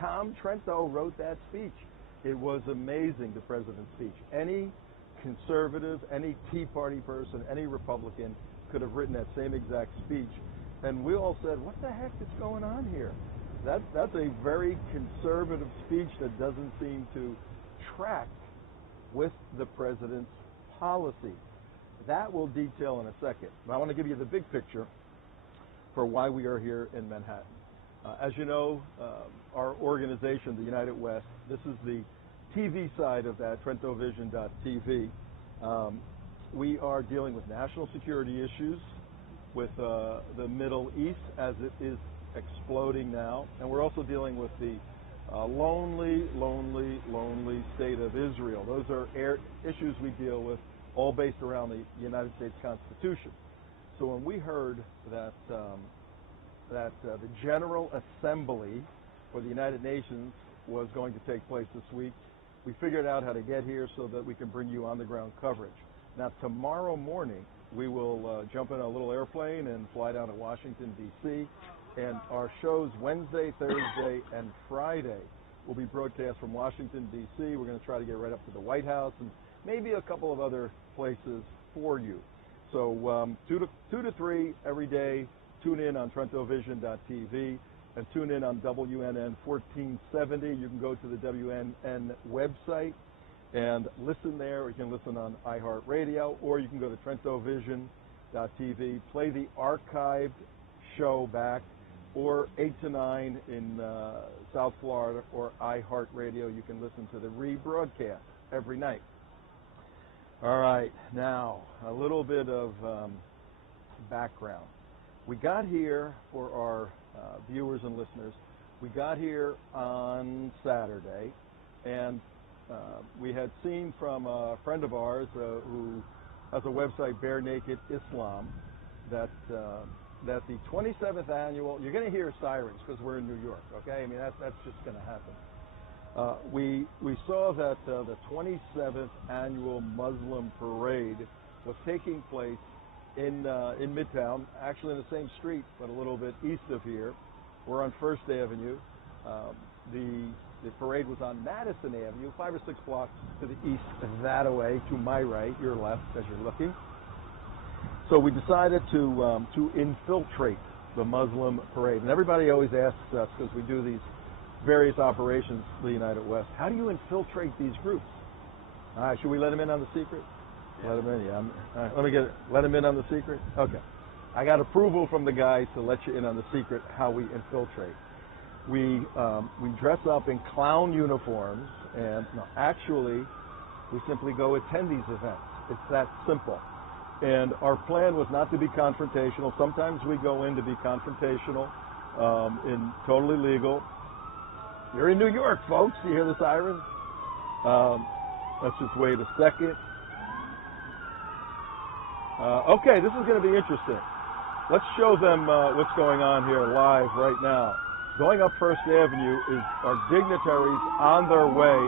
Tom Trento wrote that speech. It was amazing, the president's speech. Any conservative, any Tea Party person, any Republican could have written that same exact speech. And we all said, what the heck is going on here? That's a very conservative speech that doesn't seem to track with the president's policy. That we'll detail in a second. But I want to give you the big picture for why we are here in Manhattan. As you know, our organization, the United West, this is the TV side of that, TrentoVision.tv. We are dealing with national security issues, with the Middle East as it is exploding now, and we're also dealing with the lonely state of Israel. Those are issues we deal with, all based around the United States Constitution. So when we heard that the General Assembly for the United Nations was going to take place this week, we figured out how to get here so that we can bring you on-the-ground coverage. Now, tomorrow morning, we will jump in a little airplane and fly down to Washington, D.C., and our shows Wednesday, Thursday, and Friday will be broadcast from Washington, D.C. We're going to try to get right up to the White House and maybe a couple of other places for you. So 2 to 3 every day. Tune in on TrentoVision.tv and tune in on WNN 1470. You can go to the WNN website and listen there, or you can listen on iHeartRadio, or you can go to TrentoVision.tv, play the archived show back, or 8 to 9 in South Florida, or iHeartRadio. You can listen to the rebroadcast every night. All right, now a little bit of background. We got here, for our viewers and listeners, we got here on Saturday, and we had seen from a friend of ours who has a website, Bare Naked Islam, that the 27th annual, you're going to hear sirens because we're in New York, okay? I mean, that's just going to happen. We saw that the 27th annual Muslim parade was taking place in Midtown, actually in the same street, but a little bit east of here. We're on First Avenue. The parade was on Madison Avenue, 5 or 6 blocks to the east that away, to my right, your left, as you're looking. So we decided to infiltrate the Muslim parade. And everybody always asks us, because we do these various operations, the United West, how do you infiltrate these groups? All right, should we let them in on the secret? Yeah. Let them in, yeah. All right, let them in on the secret? Okay. I got approval from the guys to let you in on the secret how we infiltrate. We dress up in clown uniforms, and actually, we simply go attend these events. It's that simple. And our plan was not to be confrontational. Sometimes we go in to be confrontational, in totally legal. You're in New York, folks. You hear the sirens? Let's just wait a second. Okay, this is going to be interesting. Let's show them what's going on here live right now. Going up First Avenue are dignitaries on their way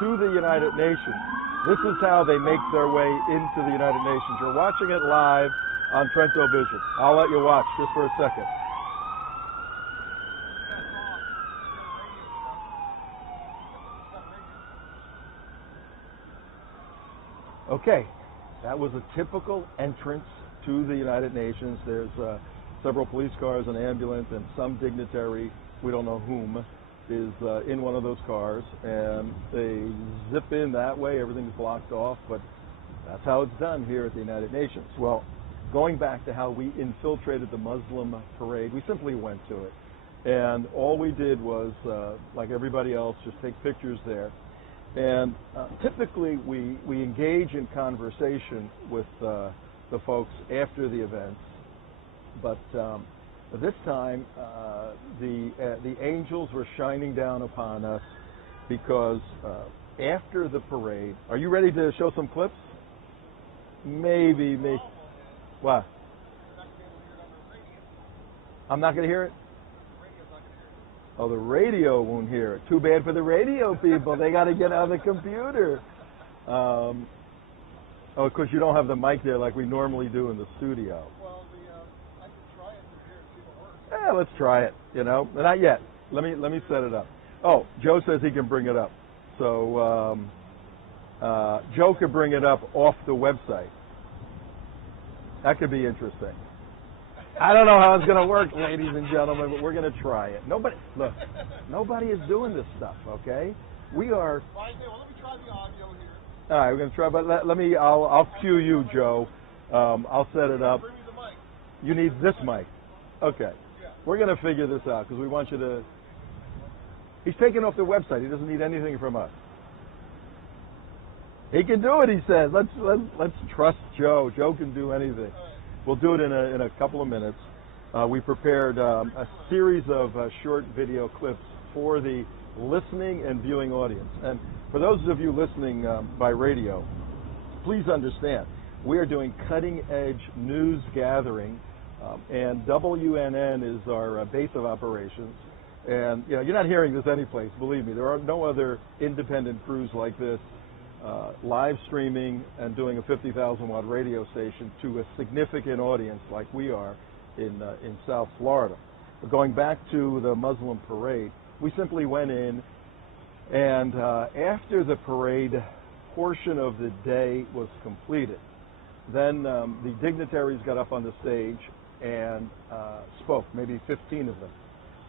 to the United Nations. This is how they make their way into the United Nations. You're watching it live on Trento Vision. I'll let you watch just for a second. Okay, that was a typical entrance to the United Nations. There's several police cars, an ambulance, and some dignitary, we don't know whom, is in one of those cars, and they zip in that way. Everything's blocked off, but that's how it's done here at the United Nations. Well, going back to how we infiltrated the Muslim parade, we simply went to it, and all we did was, like everybody else, just take pictures there. And typically we engage in conversation with the folks after the events, but this time the angels were shining down upon us, because after the parade, are you ready to show some clips? Maybe. What? I'm not going to hear it? Oh, the radio won't hear it. Too bad for the radio people. They got to get on the computer. Oh, of course, you don't have the mic there like we normally do in the studio. Well, I could try it from here and see what works. Yeah, let's try it. You know, not yet. Let me set it up. Oh, Joe says he can bring it up. So Joe could bring it up off the website. That could be interesting. I don't know how it's going to work, ladies and gentlemen, but we're going to try it. Nobody is doing this stuff, okay? We are. Well, let me try the audio here. All right, we're going to try, but let me. I'll cue you, Joe. I'll set it up. Bring me the mic. You need this mic. Okay. Yeah. We're going to figure this out because we want you to. He's taken off the website. He doesn't need anything from us. He can do it, he says. Let's trust Joe. Joe can do anything. We'll do it in a couple of minutes. We prepared a series of short video clips for the listening and viewing audience. And for those of you listening by radio, please understand, we are doing cutting-edge news gathering, and WNN is our base of operations. And you're not hearing this anyplace, believe me. There are no other independent crews like this live streaming and doing a 50,000 watt radio station to a significant audience like we are in South Florida. But going back to the Muslim parade, we simply went in, and after the parade portion of the day was completed, then the dignitaries got up on the stage and spoke, maybe 15 of them.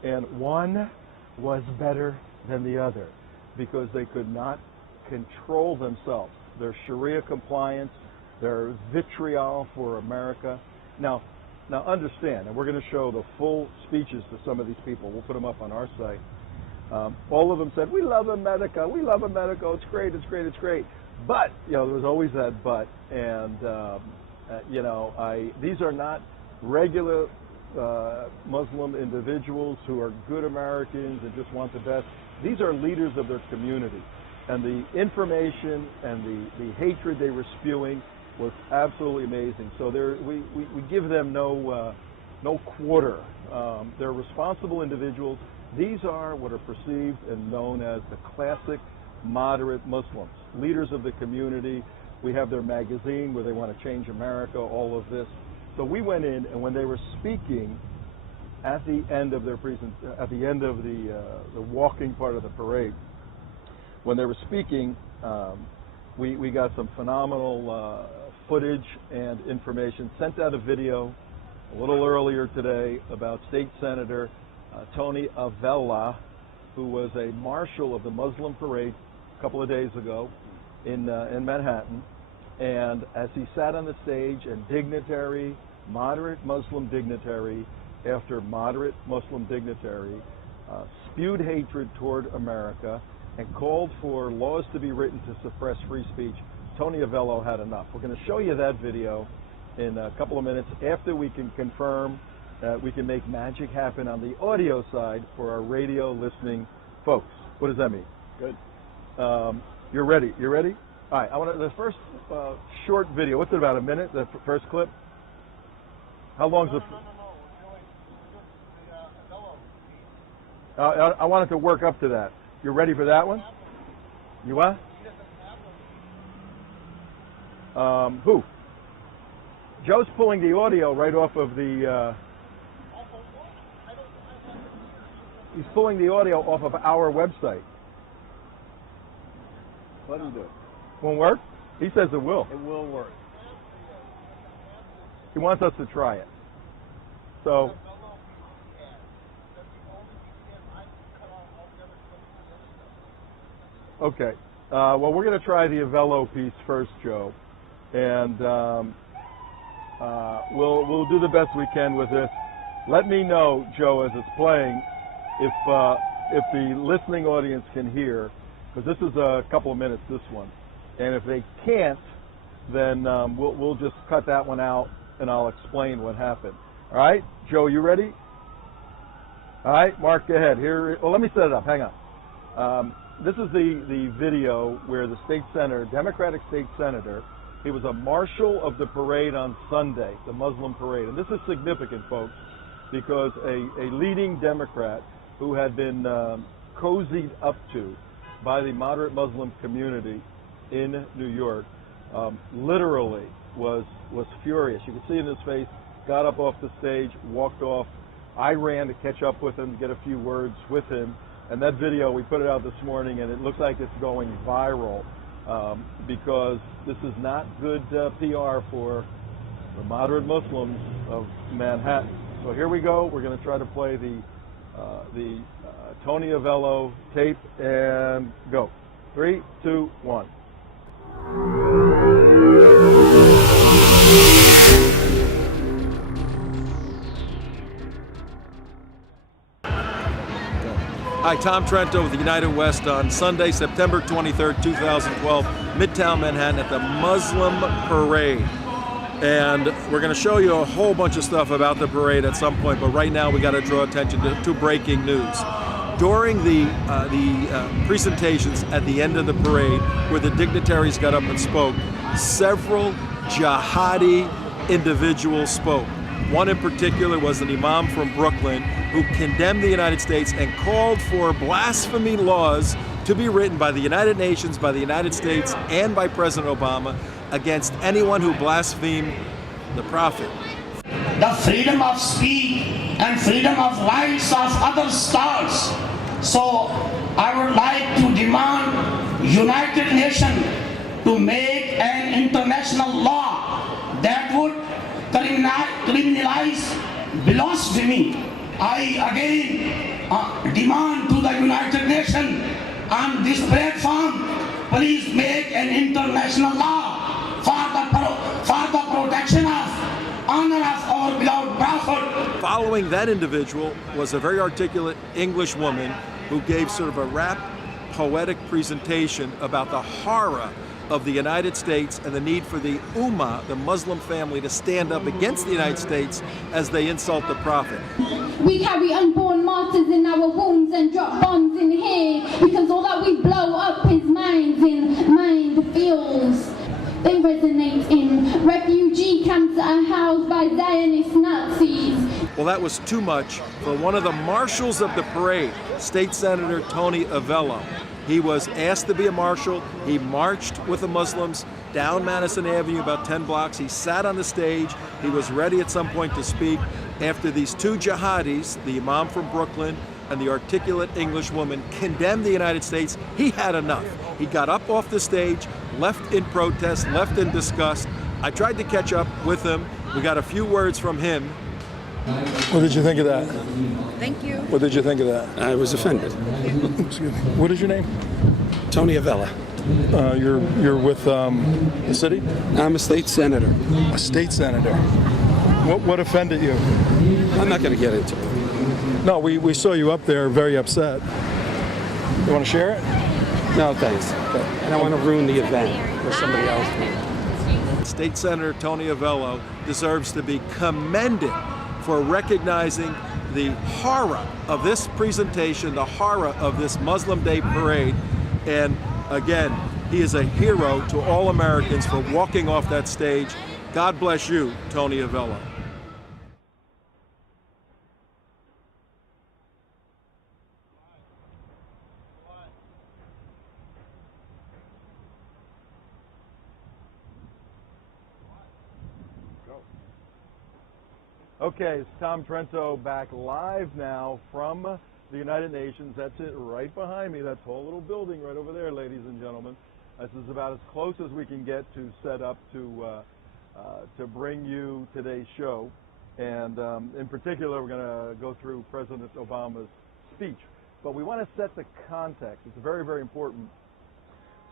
And one was better than the other because they could not control themselves. Their Sharia compliance, their vitriol for America. Now understand, and we're going to show the full speeches to some of these people. We'll put them up on our site. All of them said, "We love America. We love America. It's great. It's great. It's great." But there was always that but, and these are not regular Muslim individuals who are good Americans and just want the best. These are leaders of their community. And the information and the hatred they were spewing was absolutely amazing. So we give them no quarter. They're responsible individuals. These are what are perceived and known as the classic moderate Muslims, leaders of the community. We have their magazine where they want to change America, all of this. So we went in, and when they were speaking at the end of their at the end of the walking part of the parade, when they were speaking, we got some phenomenal footage and information. Sent out a video a little earlier today about State Senator Tony Avella, who was a marshal of the Muslim parade a couple of days ago in Manhattan. And as he sat on the stage, and dignitary, moderate Muslim dignitary after moderate Muslim dignitary spewed hatred toward America and called for laws to be written to suppress free speech, Tony Avella had enough. We're going to show you that video in a couple of minutes after we can confirm that we can make magic happen on the audio side for our radio listening folks. What does that mean? Good. You're ready? You ready? All right. I want the first short video. What's it, about a minute? The first clip. How long is it? I want it to work up to that. You ready for that one? You what? Who? Joe's pulling the audio right off of the. He's pulling the audio off of our website. Let him do it. Won't work? He says it will. It will work. He wants us to try it. So. Okay. Well, we're going to try the Avello piece first, Joe, and we'll do the best we can with this. Let me know, Joe, as it's playing, if the listening audience can hear, because this is a couple of minutes, this one, and if they can't, then we'll just cut that one out, and I'll explain what happened. All right, Joe, you ready? All right, Mark, go ahead. Here. Well, let me set it up. Hang on. This is the video where the state senator, Democratic state senator, he was a marshal of the parade on Sunday, the Muslim parade. And this is significant, folks, because a leading Democrat who had been cozied up to by the moderate Muslim community in New York literally was furious. You could see in his face, got up off the stage, walked off. I ran to catch up with him, get a few words with him. And that video, we put it out this morning, and it looks like it's going viral because this is not good PR for the moderate Muslims of Manhattan. So here we go. We're going to try to play the Tony Avello tape, and go. 3, 2, 1. Hi, Tom Trento with the United West on Sunday, September 23rd, 2012, Midtown Manhattan at the Muslim Parade. And we're going to show you a whole bunch of stuff about the parade at some point, but right now we got to draw attention to breaking news. During the presentations at the end of the parade, where the dignitaries got up and spoke, several jihadi individuals spoke. One in particular was an imam from Brooklyn who condemned the United States and called for blasphemy laws to be written by the United Nations, by the United States, and by President Obama against anyone who blasphemed the Prophet. The freedom of speech and freedom of rights of other states. So I would like to demand United Nations to make an international law that would criminalize blasphemy. I again demand to the United Nations on this platform, please make an international law for the protection of honor of our beloved Prophet. Following that individual was a very articulate English woman who gave sort of a rap poetic presentation about the horror of the United States and the need for the Ummah, the Muslim family, to stand up against the United States as they insult the Prophet. We carry unborn martyrs in our wombs and drop bombs in here because all that we blow up is minds in mind fields. They resonate in refugee camps that are housed by Zionist Nazis. Well, that was too much for one of the marshals of the parade, State Senator Tony Avello. He was asked to be a marshal. He marched with the Muslims down Madison Avenue about 10 blocks. He sat on the stage. He was ready at some point to speak. After these two jihadis, the imam from Brooklyn and the articulate English woman, condemned the United States, he had enough. He got up off the stage, left in protest, left in disgust. I tried to catch up with him. We got a few words from him. What did you think of that? Thank you. What did you think of that? I was offended. Excuse me. What is your name? Tony Avella. You're with the city? I'm a state senator. A state senator. What offended you? I'm not going to get into it. No, we saw you up there very upset. You want to share it? No, thanks. I don't want to ruin the event for somebody else. State Senator Tony Avello deserves to be commended for recognizing the horror of this presentation, the horror of this Muslim Day parade. And again, he is a hero to all Americans for walking off that stage. God bless you, Tony Avello. Okay, it's Tom Trento back live now from the United Nations. That's it right behind me, that tall little building right over there, ladies and gentlemen. This is about as close as we can get to set up to bring you today's show. And in particular, we're going to go through President Obama's speech. But we want to set the context. It's very, very important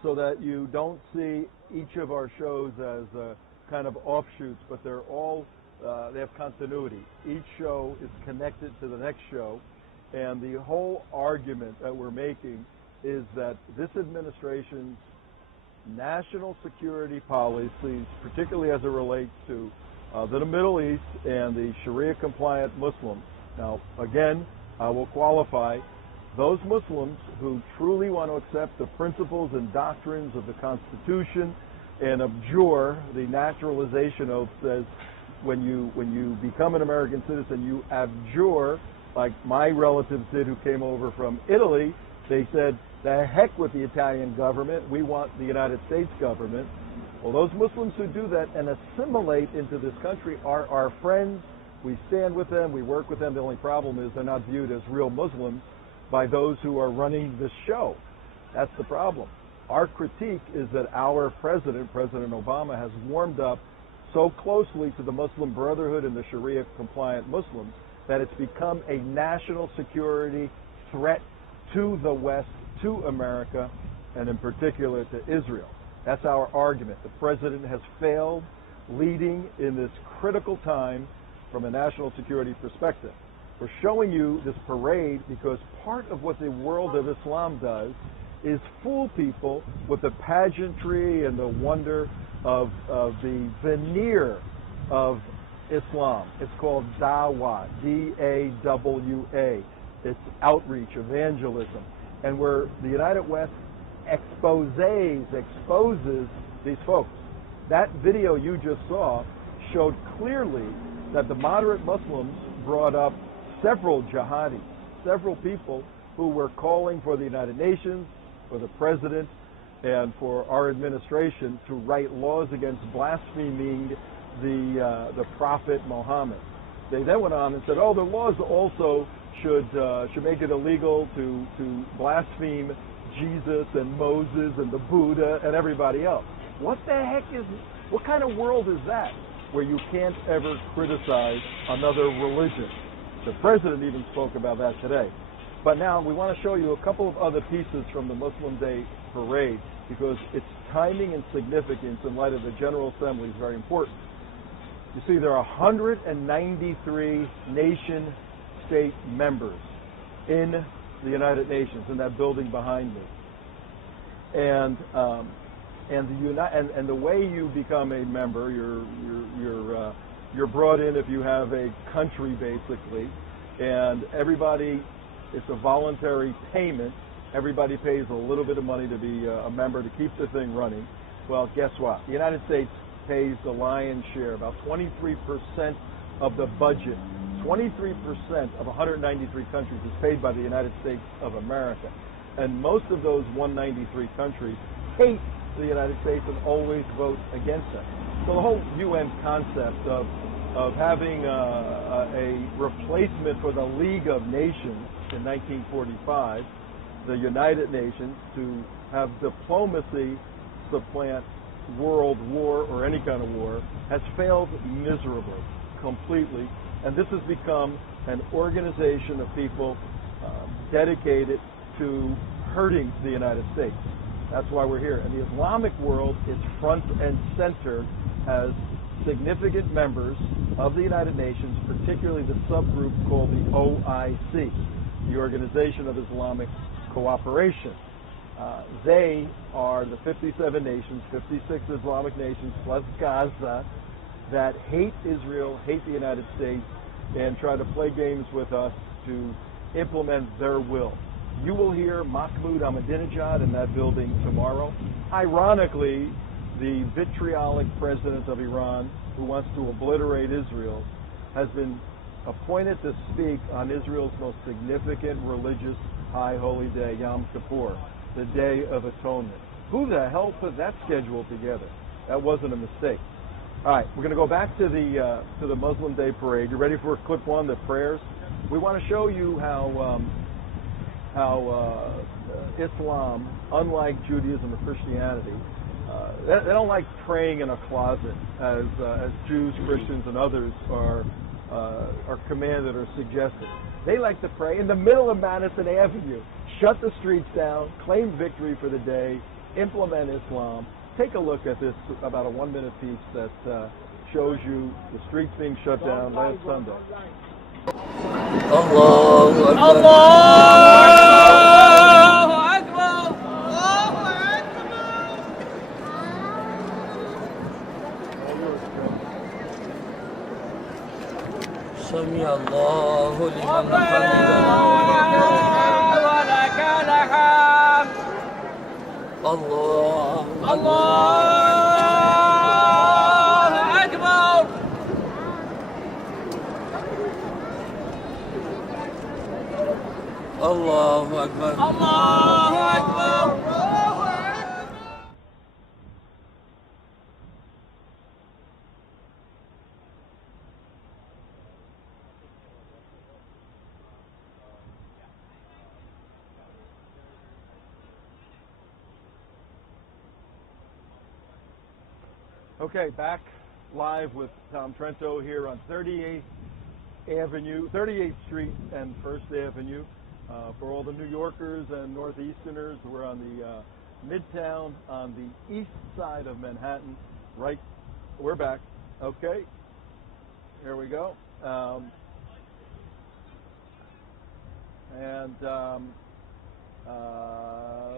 so that you don't see each of our shows as kind of offshoots, but they're all they have continuity. Each show is connected to the next show, and the whole argument that we're making is that this administration's national security policies, particularly as it relates to the Middle East and the Sharia-compliant Muslims. Now, again, I will qualify those Muslims who truly want to accept the principles and doctrines of the Constitution and abjure the naturalization oath says when you become an American citizen, you abjure, like my relatives did who came over from Italy. They said, the heck with the Italian government, we want the United States government. Well, those Muslims who do that and assimilate into this country are our friends. We stand with them, we work with them. The only problem is they're not viewed as real Muslims. by those who are running the show. That's the problem. Our critique is that our president, President Obama, has warmed up so closely to the Muslim Brotherhood and the Sharia-compliant Muslims that it's become a national security threat to the West, to America, and in particular to Israel. That's our argument. The president has failed leading in this critical time from a national security perspective. We're showing you this parade because part of what the world of Islam does is fool people with the pageantry and the wonder of the veneer of Islam. It's called Dawah, D-A-W-A. It's outreach, evangelism. And where the United West exposes these folks. That video you just saw showed clearly that the moderate Muslims brought up several jihadis, several people who were calling for the United Nations, for the president, and for our administration to write laws against blaspheming the Prophet Muhammad. They then went on and said, oh, the laws also should make it illegal to blaspheme Jesus and Moses and the Buddha and everybody else. What kind of world is that where you can't ever criticize another religion? The president even spoke about that today. But now we want to show you a couple of other pieces from the Muslim Day Parade because its timing and significance in light of the General Assembly is very important. You see, there are 193 nation-state members in the United Nations in that building behind me, and the way you become a member, you're brought in if you have a country basically, and everybody. It's a voluntary payment. Everybody pays a little bit of money to be a member to keep the thing running. Well, guess what? The United States pays the lion's share, about 23% of the budget. 23% of 193 countries is paid by the United States of America. And most of those 193 countries hate the United States and always vote against them. So the whole UN concept of having a replacement for the League of Nations in 1945, the United Nations, to have diplomacy supplant world war or any kind of war, has failed miserably, completely. And this has become an organization of people dedicated to hurting the United States. That's why we're here. And the Islamic world is front and center as significant members of the United Nations, particularly the subgroup called the OIC, the Organization of Islamic Cooperation. They are the 57 nations, 56 Islamic nations plus Gaza, that hate Israel, hate the United States, and try to play games with us to implement their will. You will hear Mahmoud Ahmadinejad in that building tomorrow. Ironically, the vitriolic president of Iran, who wants to obliterate Israel, has been appointed to speak on Israel's most significant religious high holy day, Yom Kippur, the Day of Atonement. Who the hell put that schedule together? That wasn't a mistake. All right, we're going to go back to the Muslim Day Parade. You ready for clip one, the prayers? We want to show you how Islam, unlike Judaism or Christianity, they don't like praying in a closet as Jews, Christians, and others are commanded or suggested. They like to pray in the middle of Madison Avenue, shut the streets down, claim victory for the day, implement Islam. Take a look at this, about a 1-minute piece that shows you the streets being shut down last Sunday. Allahu Akbar. Allahu Akbar. Sami Allahu liman hamidah. Wa lakal hamd. Allah. Allahu Akbar. Allahu Akbar. Okay, back live with Tom Trento here on 38th Street and First Avenue. For all the New Yorkers and Northeasterners, we're on the Midtown on the east side of Manhattan. Right, we're back. Okay, here we go.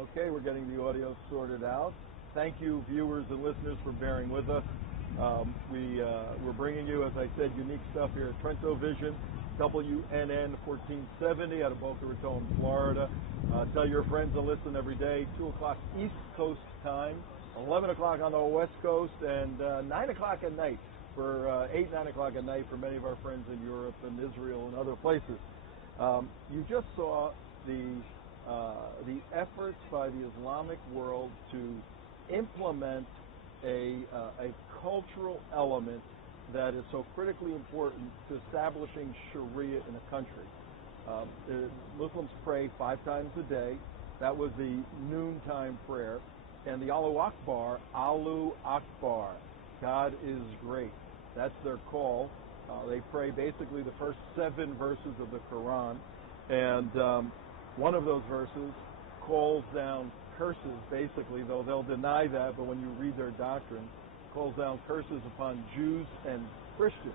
Okay, we're getting the audio sorted out. Thank you, viewers and listeners, for bearing with us. We're bringing you, as I said, unique stuff here at Trento Vision, WNN 1470 out of Boca Raton, Florida. Tell your friends to listen every day, 2 o'clock East Coast time, 11 o'clock on the West Coast, and 9 o'clock at night for 9 o'clock at night for many of our friends in Europe and Israel and other places. You just saw the efforts by the Islamic world to implement a cultural element that is so critically important to establishing Sharia in a country. Muslims pray 5 times a day. That was the noontime prayer. And the Allahu Akbar, God is great. That's their call. They pray basically the first 7 verses of the Quran. And one of those verses calls down curses, basically, though they'll deny that, but when you read their doctrine, calls down curses upon Jews and Christians.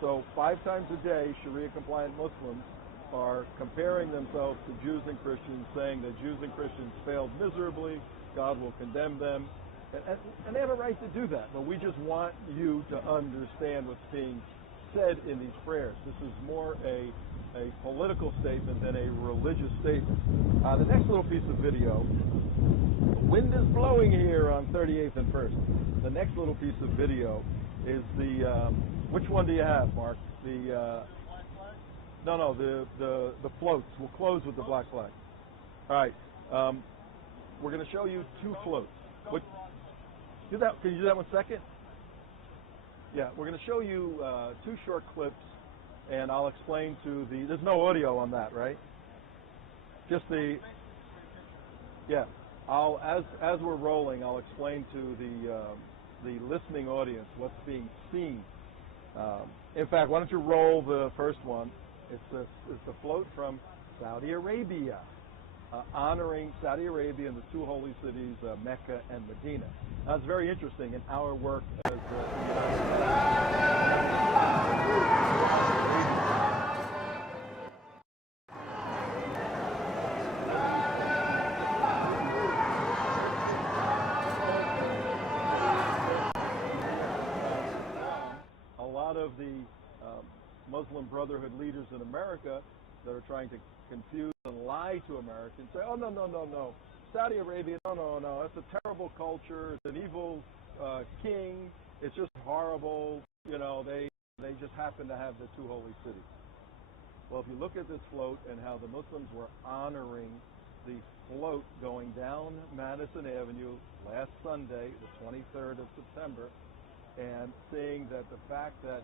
So 5 times a day, Sharia-compliant Muslims are comparing themselves to Jews and Christians, saying that Jews and Christians failed miserably, God will condemn them, and they have a right to do that, but we just want you to understand what's being said in these prayers. This is more a political statement than a religious statement. The next little piece of video, the wind is blowing here on 38th and 1st. The next little piece of video is the, which one do you have, Mark? The floats. We'll close with the black flag. All right. We're going to show you 2 floats. Do that. Can you do that 1 second? Yeah, we're going to show you 2 short clips, and I'll explain to the. There's no audio on that, right? Just the. Yeah, as we're rolling, I'll explain to the listening audience what's being seen. In fact, why don't you roll the first one? It's a float from Saudi Arabia, honoring Saudi Arabia and the 2 holy cities, Mecca and Medina. Now, it's very interesting in our work as a lot of the Muslim Brotherhood leaders in America that are trying to confuse and lie to Americans, say, oh, no. Saudi Arabia, no. It's a terrible culture. It's an evil king. It's just horrible. You know, they just happen to have the 2 holy cities. Well, if you look at this float and how the Muslims were honoring the float going down Madison Avenue last Sunday, the 23rd of September, and seeing that the fact that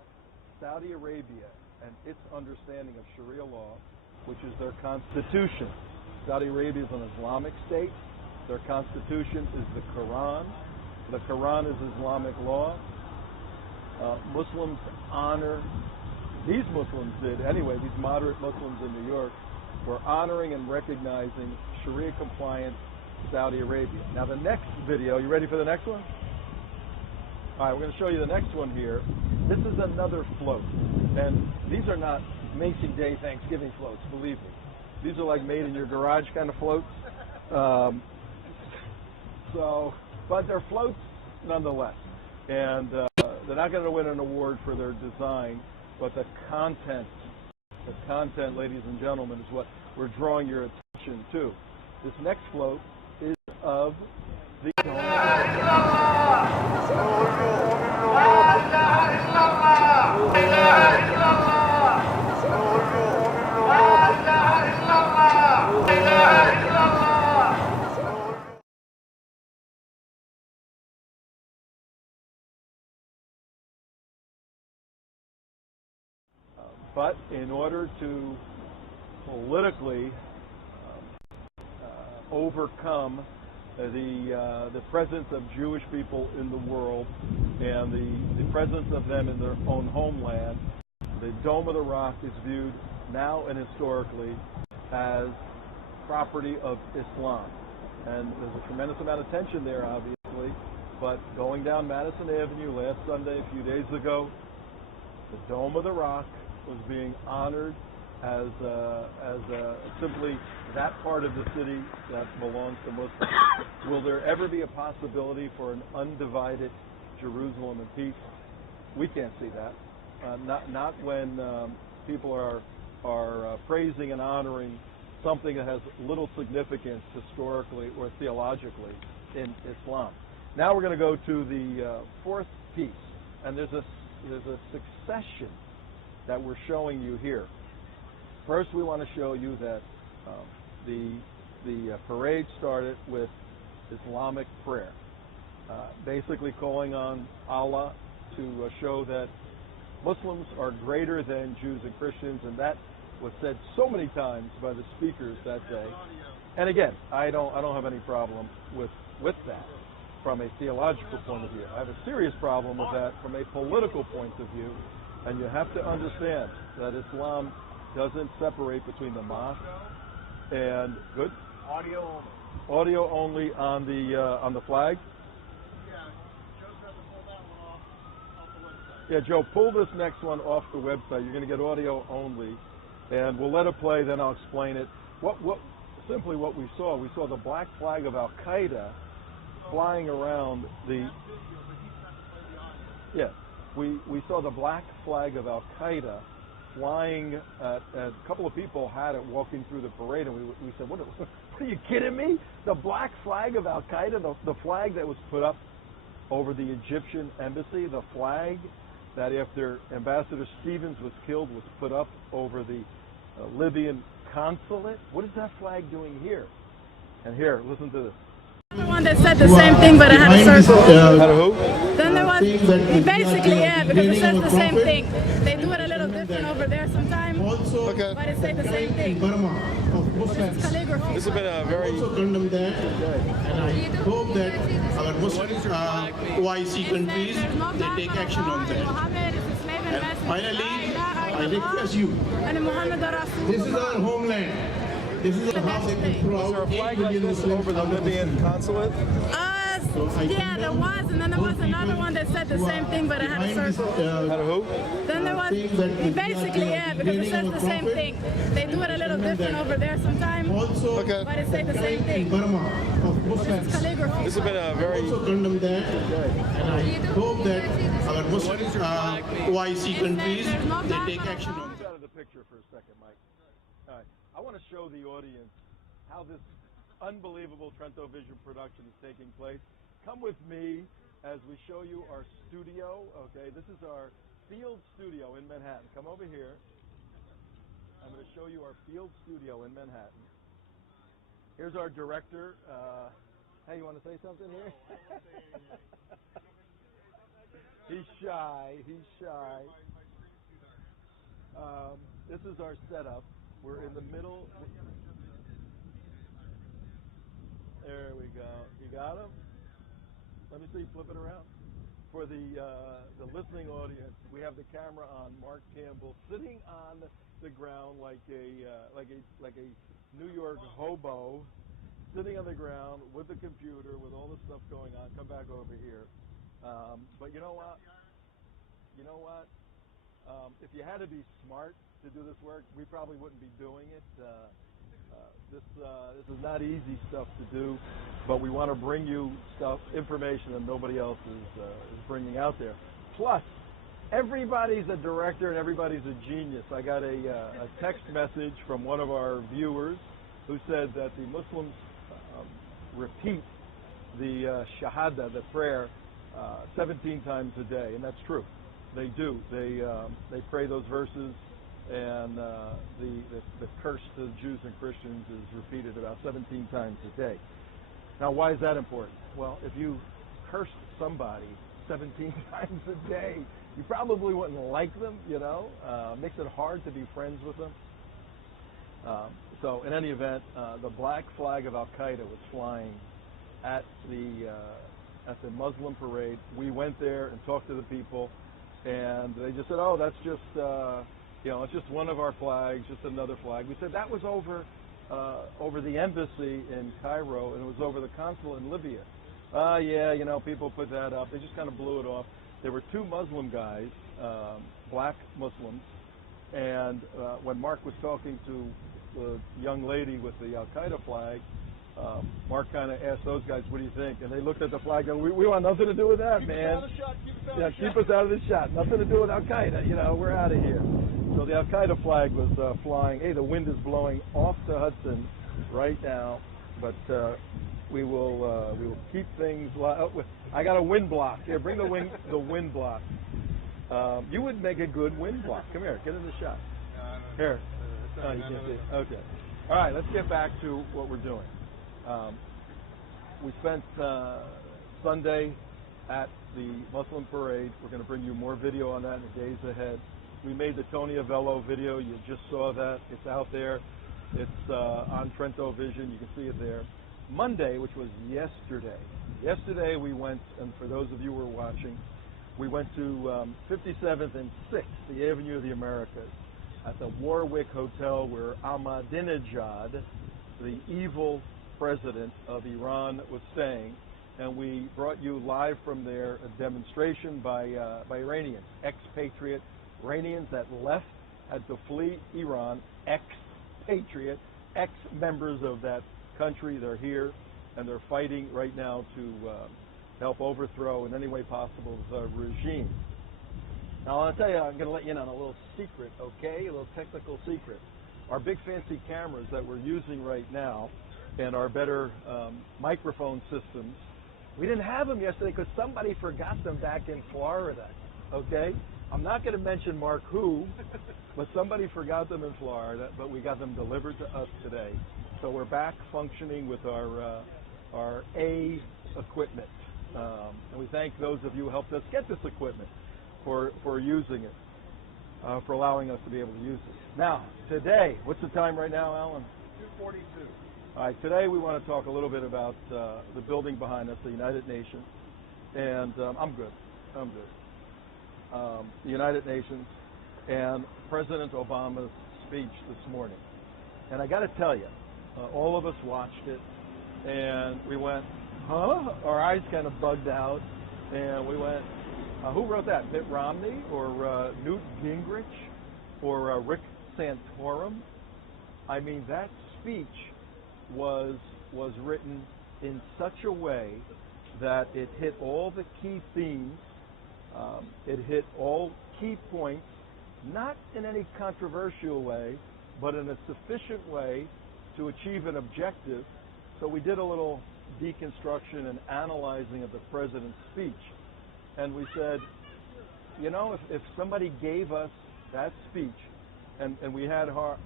Saudi Arabia and its understanding of Sharia law, which is their constitution. Saudi Arabia is an Islamic state. Their constitution is the Quran. The Quran is Islamic law. Muslims honor, these Muslims did anyway, these moderate Muslims in New York were honoring and recognizing Sharia-compliant Saudi Arabia. Now the next video, you ready for the next one? All right, we're going to show you the next one here. This is another float, and these are not Macy Day Thanksgiving floats, believe me. These are like made in your garage kind of floats. But they're floats nonetheless. And they're not going to win an award for their design, but the content, ladies and gentlemen, is what we're drawing your attention to. This next float is of the But in order to politically overcome the presence of Jewish people in the world and the presence of them in their own homeland. The Dome of the Rock is viewed now and historically as property of Islam. And there's a tremendous amount of tension there, obviously. But going down Madison Avenue last Sunday, a few days ago, the Dome of the Rock was being honored as simply that part of the city that belongs to Muslims. Will there ever be a possibility for an undivided Jerusalem and peace? We can't see that. Not when people are praising and honoring something that has little significance historically or theologically in Islam. Now we're going to go to the fourth piece, and there's a succession that we're showing you here. First, we want to show you that the parade started with Islamic prayer, basically calling on Allah to show that Muslims are greater than Jews and Christians, and that was said so many times by the speakers that day. And again, I don't have any problem with that from a theological point of view. I have a serious problem with that from a political point of view, and you have to understand that Islam doesn't separate between the mosque and good Audio only. audio only on the flag. Yeah, Joe's got to pull that one off the website. Yeah, Joe, pull this next one off the website. You're going to get audio only, and we'll let it play. Then I'll explain it. Simply what we saw the black flag of Al Qaeda flying around the. Yeah, we saw the black flag of Al Qaeda flying. A couple of people had it walking through the parade, and we said, "What are you kidding me? The black flag of Al Qaeda, the flag that was put up over the Egyptian embassy, the flag that after Ambassador Stevens was killed was put up over the Libyan consulate. What is that flag doing here?" And here, listen to this. The one that said the same thing, but it had a circle. Had a who? Then there was basically, yeah, because it says the same thing. They do it a little different over there sometimes, Okay. but it says the same thing. It's calligraphy. This has been a very Also condemn that, and I hope that our Muslim OIC countries they take action on that. And finally, I request you. This is our homeland. This is a house that can throw out 8 million Muslims over the Libyan consulate. Yeah, there was, and then there was another one that said the same thing, but it had a circle. Had a who? Then there was basically, yeah, because it says the same thing. They do it a little different over there sometimes, also but it says the same thing. Burma of Muslims. It's calligraphy. This has been a very Also condemn that, and I hope that our Muslim OIC countries they take action on that. out of the picture for a second, Mike. All right. I want to show the audience how this unbelievable Trento Vision production is taking place. Come with me as we show you our studio. Okay, this is our field studio in Manhattan. Come over here. I'm going to show you our field studio in Manhattan. Here's our director. Hey, you want to say something here? He's shy. He's shy. This is our setup. We're in the middle. There we go. You got him? Let me see. Flip it around. For the listening audience, we have the camera on Mark Campbell sitting on the ground like a New York hobo, sitting on the ground with the computer with all the stuff going on. Come back over here. But you know what? If you had to be smart to do this work, we probably wouldn't be doing it. This is not easy stuff to do, but we want to bring you information that nobody else is bringing out there. Plus, everybody's a director and everybody's a genius. I got a text message from one of our viewers who said that the Muslims repeat the Shahada, the prayer, 17 times a day, and that's true. They do. They pray those verses, and the curse to Jews and Christians is repeated about 17 times a day. Now, why is that important? Well, if you cursed somebody 17 times a day, you probably wouldn't like them, makes it hard to be friends with them. So in any event, the black flag of Al Qaeda was flying at the Muslim parade. We went there and talked to the people, and they just said, "Oh, that's just it's just one of our flags, just another flag." We said that was over the embassy in Cairo, and it was over the consulate in Libya. Yeah, people put that up. They just kind of blew it off. There were two Muslim guys, black Muslims, and when Mark was talking to the young lady with the Al-Qaeda flag, Mark kind of asked those guys, "What do you think?" And they looked at the flag and we want nothing to do with that, man. Keep us out of the shot. Nothing to do with Al-Qaeda. We're out of here. So the Al-Qaeda flag was flying. Hey, the wind is blowing off the Hudson right now, but we will keep things. I got a wind block. Here, bring the wind block. You would make a good wind block. Come here, get in the shot. Here. Oh, you can't see. Okay. All right, let's get back to what we're doing. We spent Sunday at the Muslim parade. We're going to bring you more video on that in the days ahead. We made the Tony Avello video. You just saw that. It's out there. It's on Trento Vision. You can see it there. Monday, which was yesterday we went, and for those of you who were watching, we went to 57th and 6th, the Avenue of the Americas, at the Warwick Hotel where Ahmadinejad, the evil president of Iran, was staying, and we brought you live from there a demonstration by Iranians, expatriate Iranians that left, had to flee Iran, expatriate, ex-members of that country. They're here, and they're fighting right now to help overthrow in any way possible the regime. Now, I'll tell you, I'm going to let you in on a little secret, okay? A little technical secret. Our big fancy cameras that we're using right now and our better microphone systems, we didn't have them yesterday because somebody forgot them back in Florida, okay? I'm not going to mention Mark who, but somebody forgot them in Florida, but we got them delivered to us today. So we're back functioning with our A equipment. And we thank those of you who helped us get this equipment for using it, for allowing us to be able to use it. Now, today, what's the time right now, Alan? 2:42. All right, today we want to talk a little bit about the building behind us, the United Nations. And I'm good. The United Nations and President Obama's speech this morning. And I got to tell you, all of us watched it, and we went, huh? Our eyes kind of bugged out, and we went, who wrote that? Mitt Romney or Newt Gingrich or Rick Santorum? I mean, that speech was written in such a way that it hit all the key themes. It hit all key points, not in any controversial way, but in a sufficient way to achieve an objective. So we did a little deconstruction and analyzing of the president's speech. And we said, if somebody gave us that speech, and we had our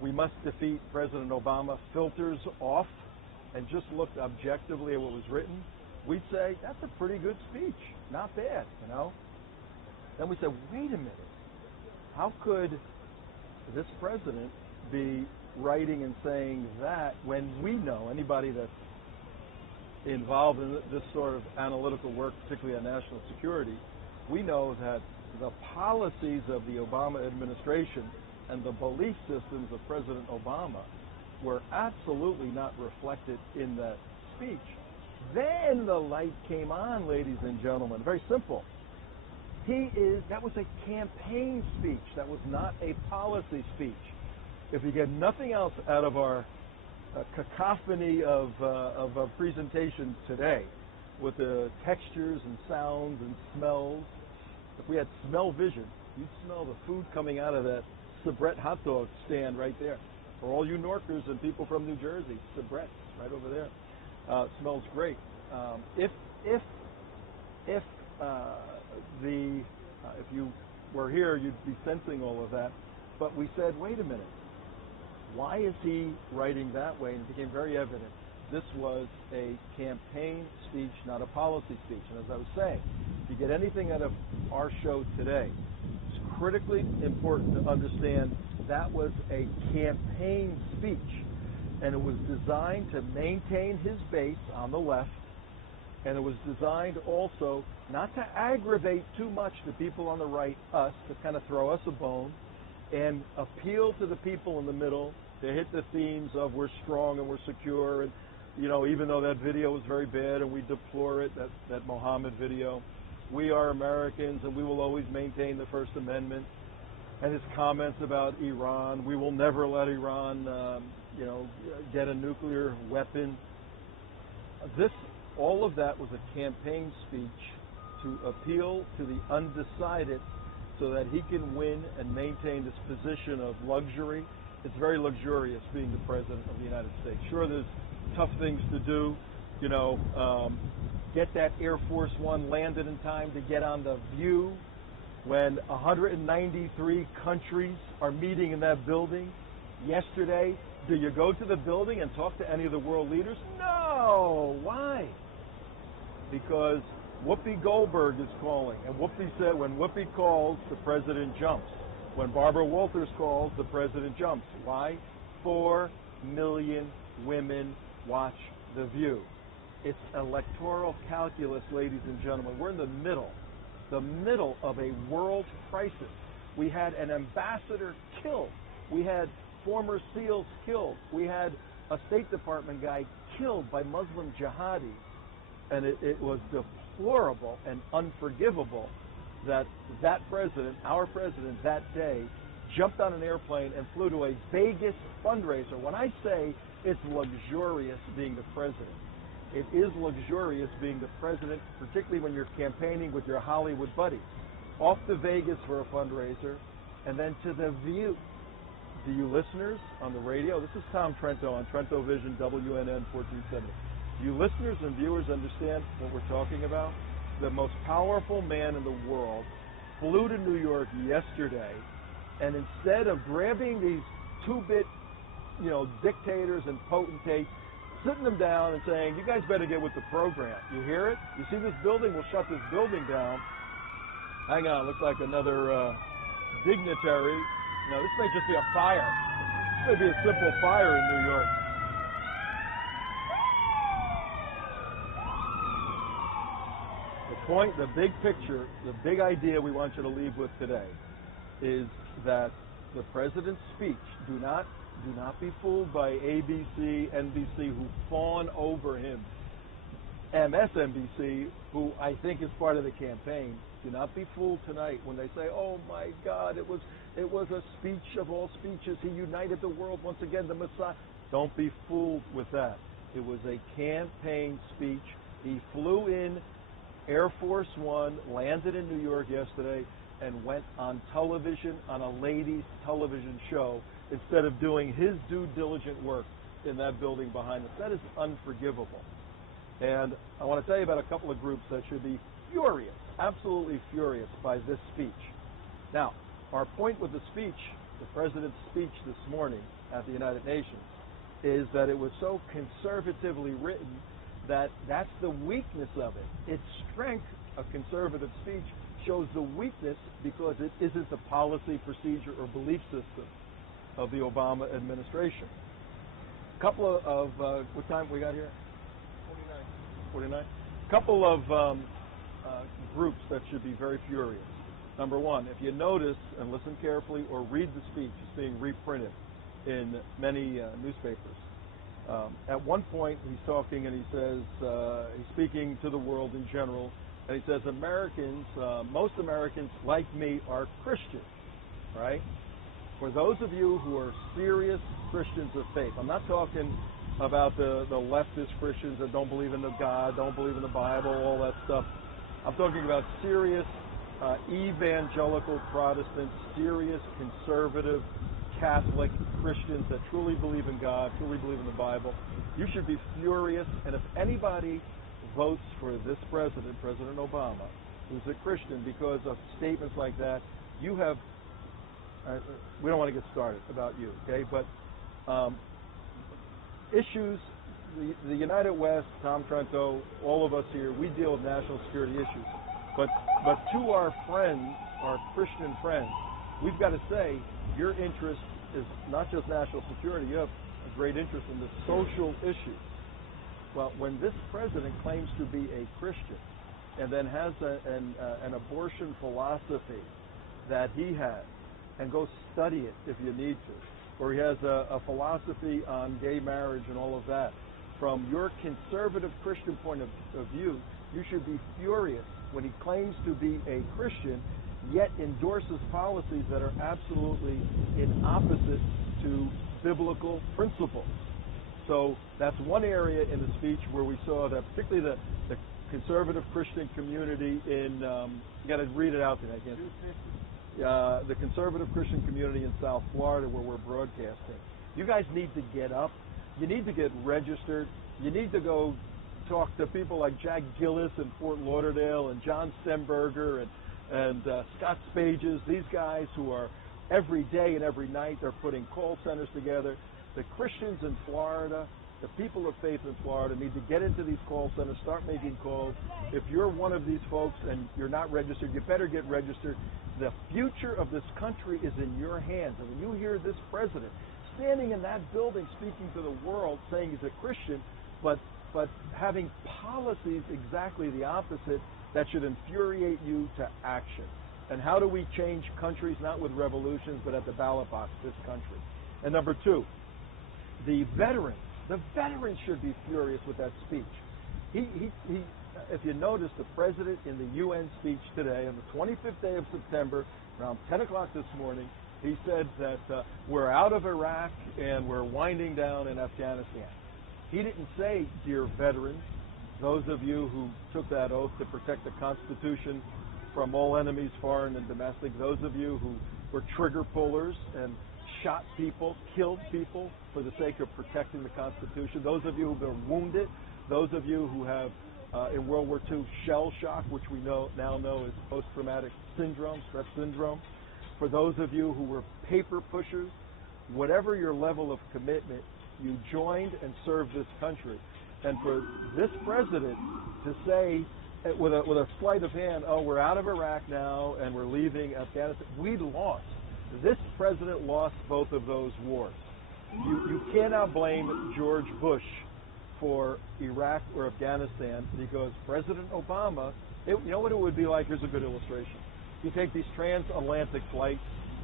we must defeat President Obama filters off and just looked objectively at what was written, we'd say, that's a pretty good speech. Not bad, Then we said, wait a minute. How could this president be writing and saying that when we know, anybody that's involved in this sort of analytical work, particularly on national security, we know that the policies of the Obama administration and the belief systems of President Obama were absolutely not reflected in that speech. Then the light came on, ladies and gentlemen. Very simple. That was a campaign speech. That was not a policy speech. If you get nothing else out of our cacophony of a presentation today, with the textures and sounds and smells, if we had smell vision, you'd smell the food coming out of that Sabret hot dog stand right there. For all you Norkers and people from New Jersey, Sabret, right over there. Smells great. If you were here, you'd be sensing all of that. But we said, wait a minute. Why is he writing that way? And it became very evident. This was a campaign speech, not a policy speech. And as I was saying, if you get anything out of our show today, it's critically important to understand that was a campaign speech. and it was designed to maintain his base on the left, and it was designed also not to aggravate too much the people on the right, us, to kind of throw us a bone, and appeal to the people in the middle to hit the themes of we're strong and we're secure, and even though that video was very bad and we deplore it, that Mohammed video, we are Americans and we will always maintain the First Amendment. And his comments about Iran, we will never let Iran, get a nuclear weapon. All of that was a campaign speech to appeal to the undecided so that he can win and maintain this position of luxury. It's very luxurious being the President of the United States. Sure, there's tough things to do, get that Air Force One landed in time to get on The View when 193 countries are meeting in that building yesterday. Do you go to the building and talk to any of the world leaders? No. Why? Because Whoopi Goldberg is calling, and Whoopi said when Whoopi calls, the president jumps. When Barbara Walters calls, the president jumps. Why? 4 million women watch The View. It's electoral calculus, ladies and gentlemen. We're in the middle of a world crisis. We had an ambassador killed. We had former SEALs killed. We had a State Department guy killed by Muslim jihadis. And it was deplorable and unforgivable that president, our president that day, jumped on an airplane and flew to a Vegas fundraiser. When I say it's luxurious being the president, it is luxurious being the president, particularly when you're campaigning with your Hollywood buddies. Off to Vegas for a fundraiser, and then to The View. To you listeners on the radio, this is Tom Trento on Trento Vision, WNN 1470. Do you listeners and viewers understand what we're talking about? The most powerful man in the world flew to New York yesterday, and instead of grabbing these two-bit, dictators and potentates, sitting them down and saying, you guys better get with the program. You hear it? You see this building? We'll shut this building down. Hang on, looks like another dignitary. No, this may just be a fire. This may be a simple fire in New York. The point, the big picture, the big idea we want you to leave with today is that the president's speech, do not be fooled by ABC, NBC, who fawn over him. MSNBC, who I think is part of the campaign, do not be fooled tonight when they say, oh my God, it was a speech of all speeches. He united the world once again, the Messiah. Don't be fooled with that. It was a campaign speech. He flew in Air Force One, landed in New York yesterday, and went on television, on a ladies' television show, instead of doing his due diligent work in that building behind us. That is unforgivable. And I want to tell you about a couple of groups that should be furious, absolutely furious by this speech. Now, our point with the speech, the president's speech this morning at the United Nations, is that it was so conservatively written that that's the weakness of it. Its strength, a conservative speech, shows the weakness because it isn't the policy, procedure, or belief system of the Obama administration. A couple of what time we got here? 49. Couple of groups that should be very furious. Number one, if you notice and listen carefully or read the speech, it's being reprinted in many newspapers. At one point, he's talking and he says, he's speaking to the world in general, and he says, Americans, most Americans like me are Christians, right? For those of you who are serious Christians of faith, I'm not talking about the leftist Christians that don't believe in the God, don't believe in the Bible, all that stuff. I'm talking about serious evangelical Protestants, serious conservative Catholic Christians that truly believe in God, truly believe in the Bible. You should be furious, and if anybody votes for this president, President Obama, who's a Christian, because of statements like that, you have, we don't want to get started about you, okay, but issues, the United West, Tom Trento, all of us here, we deal with national security issues. But to our friends, our Christian friends, we've got to say your interest is not just national security. You have a great interest in the social issues. Well, when this president claims to be a Christian and then has an abortion philosophy that he has, and go study it if you need to, or he has a philosophy on gay marriage and all of that, from your conservative Christian point of view, you should be furious when he claims to be a Christian, yet endorses policies that are absolutely in opposite to biblical principles. So that's one area in the speech where we saw that, particularly the conservative Christian community in, you got to read it out there, I can't. The conservative Christian community in South Florida where we're broadcasting. You guys need to get up. You need to get registered. You need to go talk to people like Jack Gillis in Fort Lauderdale and John Stemberger and Scott Spages, these guys who are every day and every night they're putting call centers together. The Christians in Florida, the people of faith in Florida need to get into these call centers, start making calls. If you're one of these folks and you're not registered, you better get registered. The future of this country is in your hands. And when you hear this president standing in that building speaking to the world saying he's a Christian, but having policies exactly the opposite, that should infuriate you to action. And how do we change countries, not with revolutions, but at the ballot box, this country? And number two, the veterans should be furious with that speech. If you notice, the president in the UN speech today, on the 25th day of September, around 10 o'clock this morning, he said that we're out of Iraq and we're winding down in Afghanistan. He didn't say, dear veterans, those of you who took that oath to protect the Constitution from all enemies, foreign and domestic, those of you who were trigger pullers and shot people, killed people for the sake of protecting the Constitution, those of you who've been wounded, those of you who have in World War II shell shock, which we now know is post-traumatic syndrome, stress syndrome, for those of you who were paper pushers, whatever your level of commitment, you joined and served this country. And for this president to say with a sleight of hand, oh, we're out of Iraq now and we're leaving Afghanistan, we lost. This president lost both of those wars. You cannot blame George Bush for Iraq or Afghanistan because President Obama, you know what it would be like? Here's a good illustration. You take these transatlantic flights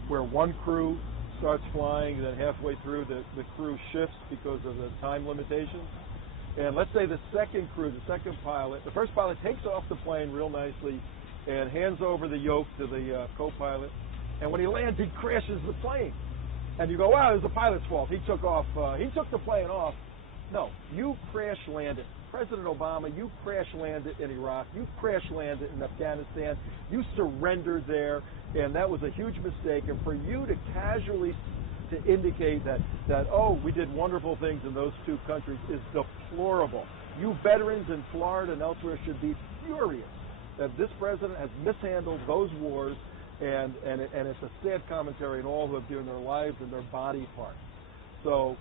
where one crew starts flying, and then halfway through the crew shifts because of the time limitations. And let's say the second crew, the second pilot, the first pilot takes off the plane real nicely and hands over the yoke to the co-pilot. And when he lands, he crashes the plane. And you go, wow, it was the pilot's fault. He took the plane off. No, you crash landed. President Obama, you crash landed in Iraq. You crash landed in Afghanistan. You surrendered there, and that was a huge mistake. And for you to casually to indicate that oh, we did wonderful things in those two countries is deplorable. You veterans in Florida and elsewhere should be furious that this president has mishandled those wars, and it's a sad commentary on all who have given their lives and their body parts. So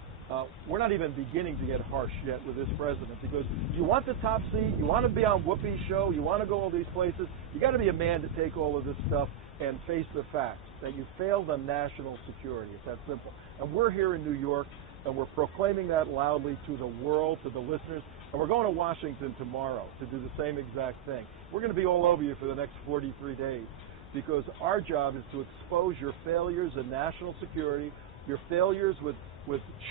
we're not even beginning to get harsh yet with this president, because you want the top seat, you want to be on Whoopi's show, you want to go all these places, you got to be a man to take all of this stuff and face the facts that you failed on national security. It's that simple. And we're here in New York, and we're proclaiming that loudly to the world, to the listeners, and we're going to Washington tomorrow to do the same exact thing. We're going to be all over you for the next 43 days, because our job is to expose your failures in national security, your failures with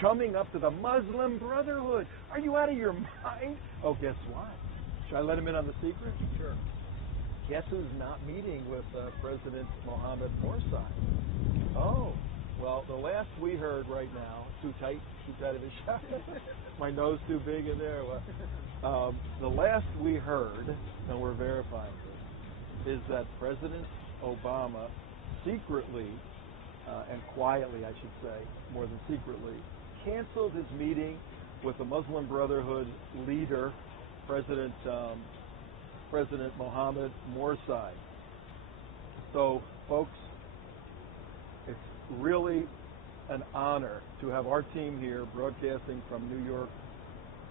chumming up to the Muslim Brotherhood. Are you out of your mind? Oh, guess what? Should I let him in on the secret? Sure. Guess who's not meeting with President Mohammed Morsi? Oh, well, the last we heard right now, too tight of a shot. My nose too big in there. The last we heard, and we're verifying this, is that President Obama secretly and quietly, I should say, more than secretly, canceled his meeting with the Muslim Brotherhood leader, President Mohammed Morsi. So, folks, it's really an honor to have our team here broadcasting from New York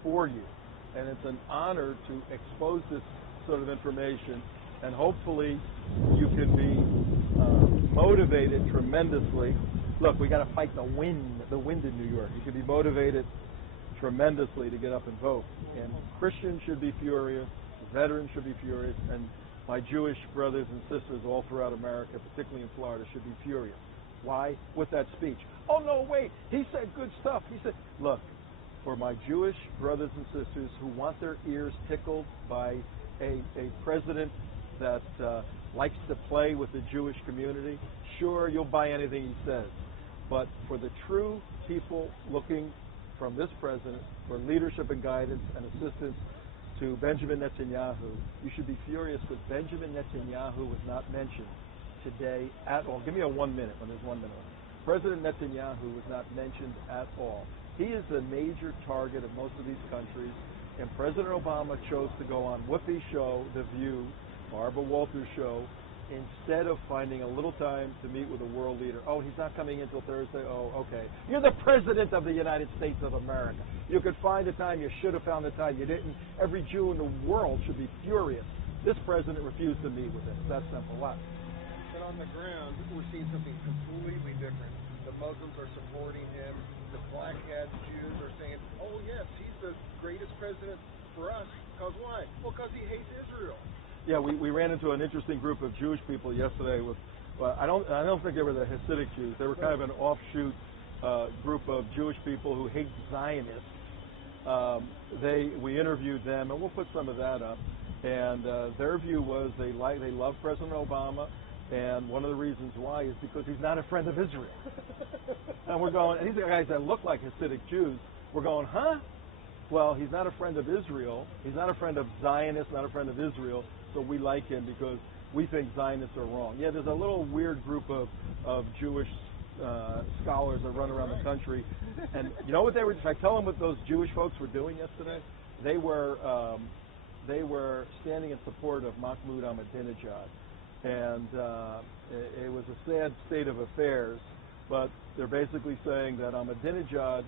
for you. And it's an honor to expose this sort of information, and hopefully you can be motivated tremendously look, we got to fight the wind in New York. You can be motivated tremendously to get up and vote. And Christians should be furious, veterans should be furious, and my Jewish brothers and sisters all throughout America, particularly in Florida, should be furious. Why? With that speech. Oh, no, wait, he said good stuff. He said, look, for my Jewish brothers and sisters who want their ears tickled by a president that likes to play with the Jewish community, sure, you'll buy anything he says. But for the true people looking from this president for leadership and guidance and assistance to Benjamin Netanyahu, you should be furious that Benjamin Netanyahu was not mentioned today at all. Give me a 1 minute when there's 1 minute. President Netanyahu was not mentioned at all. He is a major target of most of these countries, and President Obama chose to go on Whoopi's show, The View, Barbara Walters' show, instead of finding a little time to meet with a world leader. Oh, he's not coming in until Thursday? Oh, okay. You're the President of the United States of America. You could find the time. You should have found the time. You didn't. Every Jew in the world should be furious. This president refused to meet with him. It's that simple. What? But on the ground, we're seeing something completely different. The Muslims are supporting him. The black hats Jews are saying, oh, yes, he's the greatest president for us. Because why? Well, because he hates Israel. Yeah, we ran into an interesting group of Jewish people yesterday. Well, I don't think they were the Hasidic Jews. They were kind of an offshoot group of Jewish people who hate Zionists. We interviewed them, and we'll put some of that up. And their view was they love President Obama, and one of the reasons why is because he's not a friend of Israel. And we're going, and these are guys that look like Hasidic Jews. We're going, huh? Well, he's not a friend of Israel. He's not a friend of Zionists, not a friend of Israel. So we like him because we think Zionists are wrong. Yeah, there's a little weird group of Jewish scholars that run around the country. And you know what they were, if I tell them what those Jewish folks were doing yesterday? They were standing in support of Mahmoud Ahmadinejad. And it was a sad state of affairs, but they're basically saying that Ahmadinejad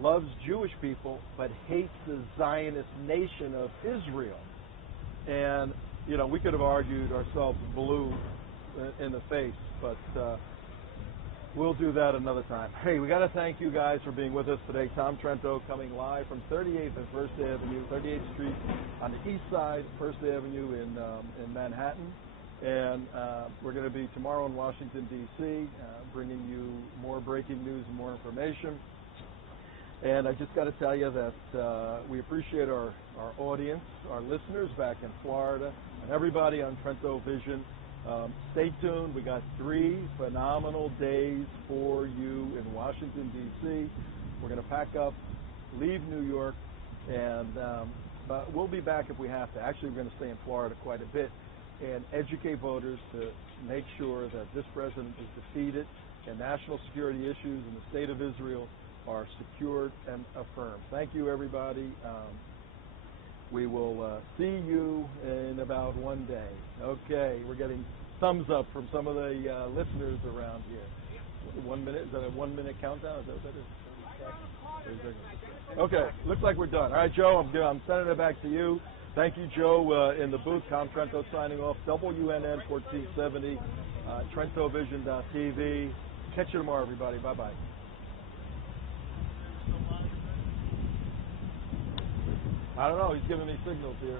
loves Jewish people but hates the Zionist nation of Israel. And, you know, we could have argued ourselves blue in the face, but we'll do that another time. Hey, we got to thank you guys for being with us today. Tom Trento coming live from 38th and 1st Avenue, 38th Street on the east side, 1st Avenue in Manhattan. And we're going to be tomorrow in Washington, D.C., bringing you more breaking news and more information. And I just got to tell you that we appreciate our audience, our listeners back in Florida, and everybody on Trento Vision. Stay tuned. We got 3 phenomenal days for you in Washington, D.C. We're going to pack up, leave New York, and but we'll be back if we have to. Actually, we're going to stay in Florida quite a bit and educate voters to make sure that this president is defeated and national security issues in the state of Israel are secured and affirmed. Thank you, everybody. We will see you in about 1 day. Okay, we're getting thumbs up from some of the listeners around here. 1 minute, is that a 1 minute countdown? Is that what that is? Okay, looks like we're done. All right, Joe, I'm sending it back to you. Thank you, Joe, in the booth. Tom Trento signing off. WNN 1470, TrentoVision.tv. Catch you tomorrow, everybody. Bye-bye. I don't know. He's giving me signals here.